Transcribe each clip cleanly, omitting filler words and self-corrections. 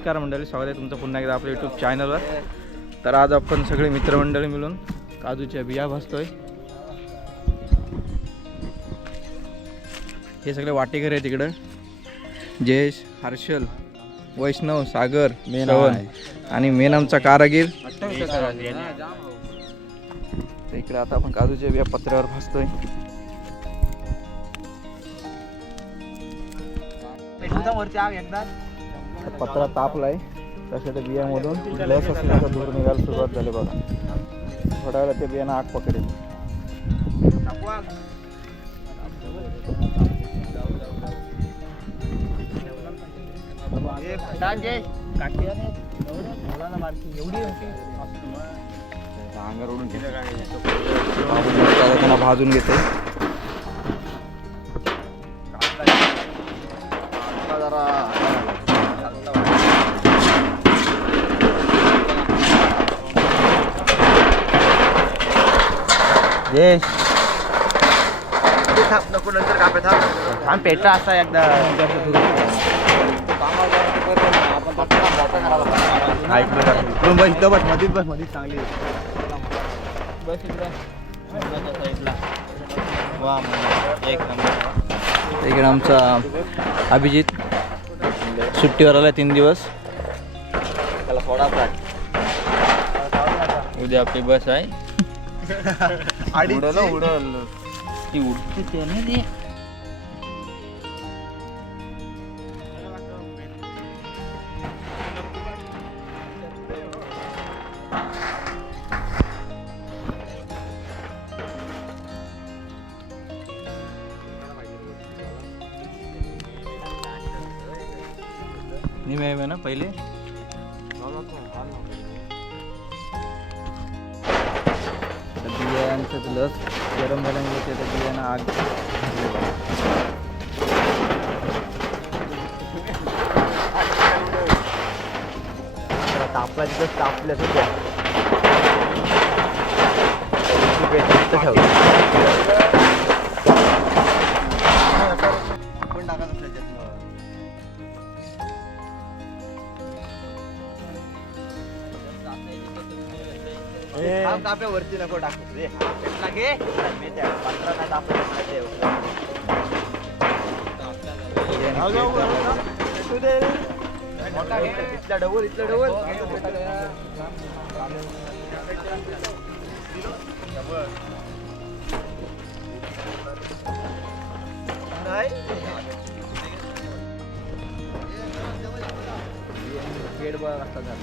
नमस्कार मंडळी, स्वागत आहे तुमचं पुन्हा एकदा आपल्या यूट्यूब चॅनलवर. तर आज आपण सगळे मित्रमंडळी मिळून काजूच्या बिया भाजतोय. हे सगळे वाटेकर आहे तिकडं. जयेश, हर्षल, वैष्णव, सागर, श्रवण आणि मेन आमचा कारागीर. इकडे आता आपण काजूच्या बिया पत्र्यावर भाजतोय. पत्रा तापलाय तशा त्या बियामधून लस असल्याचा धूर निघायला सुरुवात झाली बघा. थोड्या वेळा त्या बियाणं आग पकडेल. अंगावर ओढून त्यांना भाजून घेते. येस नको नंतर कापे थांब पेटा असा एकदा बस मधीच बस मधीच चांगली बस इकडे आमचा अभिजित सुट्टीवर आला 3 दिवस. त्याला थोडा उद्या आपली बस आहे. उडल ती उडते त्याने दे. निमे ना पहिले बियांचं लस गरम झाल्यामुळे त्या बियाणं आग तापला तिथं तापल्या सुद्धा आपण टाकायचं ताप्या वरती नको टाकू रे. घे इथला डबल पेड बघा कसा झाला.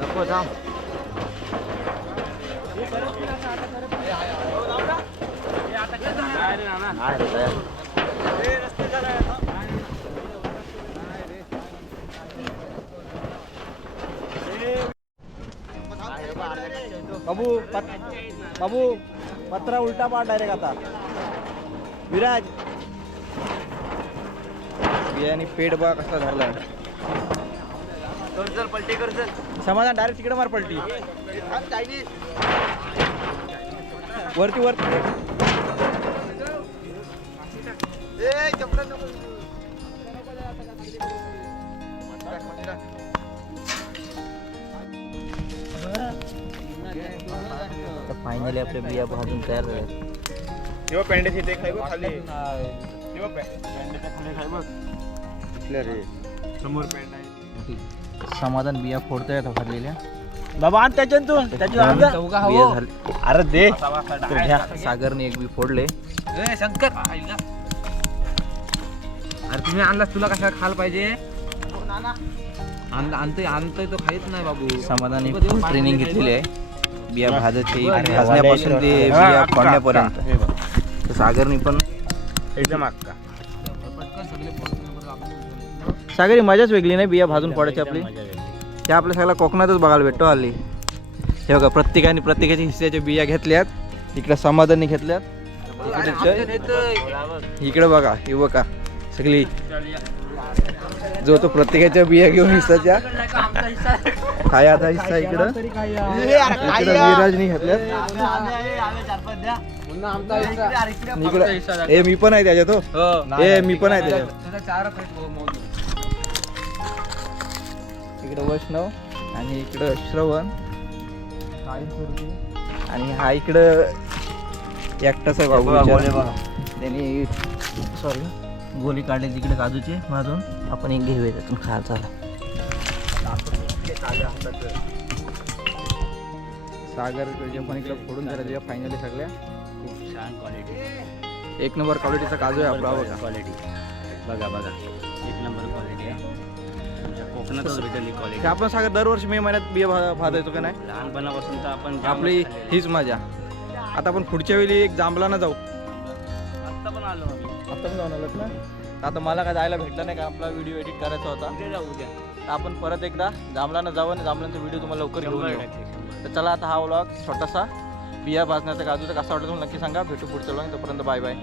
नको थांब. बाबू पत्रा उलटा पाड डायरेक्ट आता. विराज बियाणी पेट बघा कसा झाला. पलटी कर समाधान डायरेक्ट तिकडे मार पलटी वरती फायनली आपल्या बिया भाजून तयार झाल्या. पेंड्याची ते खाई खाली समोर पेंड आहे. समाधान बिया फोडतोय आता भरलेल्या. बाबा आण त्याच्यातून अरे दे. सागरने एक बी फोडले. शंकर अरे तुम्ही आणलास, तुला कशा खायला पाहिजे. आणतोय तो खायच नाही बाबू. समाधान ट्रेनिंग घेतलेली आहे बिया भाजची, भाजण्यापासून ते बिया फोडण्यापर्यंत. सागरनी पण एकदम अक्का. सागरी मजाच वेगळी नाही बिया भाजून फोडायची आपली. ते आपल्या सगळ्या कोकणातच बघायला भेटतो हल्ली. हे बघा प्रत्येकाने प्रत्येकाच्या हिस्स्याच्या बिया घेतल्यात. इकडे समाधानी घेतल्यात. इकडे बघा हे बघा सगळी जो तो प्रत्येकाच्या बिया घेऊन हिस्साच्या खायाचा हिस्सा इकडं विराजनी घेतल्यात. इकडं मी पण आहे त्याच्यात. मी पण आहे त्याच्यात. इकडं वैष्णव आणि इकडं श्रवण आणि हा इकडं एकटाच आहे बाबू बिचारा. त्यांनी सॉरी गोली काढली तिकडे काजूचे भाजून. आपण एक घेऊया त्यातून खा चला. सागर जे पण इकडे फोडून झाल्या फायनली सगळ्या खूप छान क्वालिटी, एक नंबर क्वालिटीचा काजू आहे आपला बघा. क्वालिटी बघा बघा, एक नंबर क्वालिटी आहे. आमच्या कोकणातच भेटेल ही क्वालिटी. हे आपण सागर दरवर्षी मे महिन्यात बिया भाजायचो का नाही? लहानपणापासून तर आपण आपली हीच मजा. आता आपण पुढच्या वेळी एक जांभळानं जाऊ. आत्ता पण आलो आम्ही. आता पण जाऊन आलोत ना. आता मला काय जायला भेटलं नाही का, आपला व्हिडिओ एडिट करायचा होता. उद्या जाऊ उद्या. तर आपण परत एकदा जांभळानं जाऊ आणि जांभळांचा व्हिडिओ तुम्हाला लवकर घेऊन 100% येऊ. 100%. तर चला आता हा व्लॉग छोटासा बिया भाजण्याचा काजूचा कसा वाटतो तुम्हाला नक्की सांगा. भेटू पुढच्या व्लॉग. तोपर्यंत बाय बाय.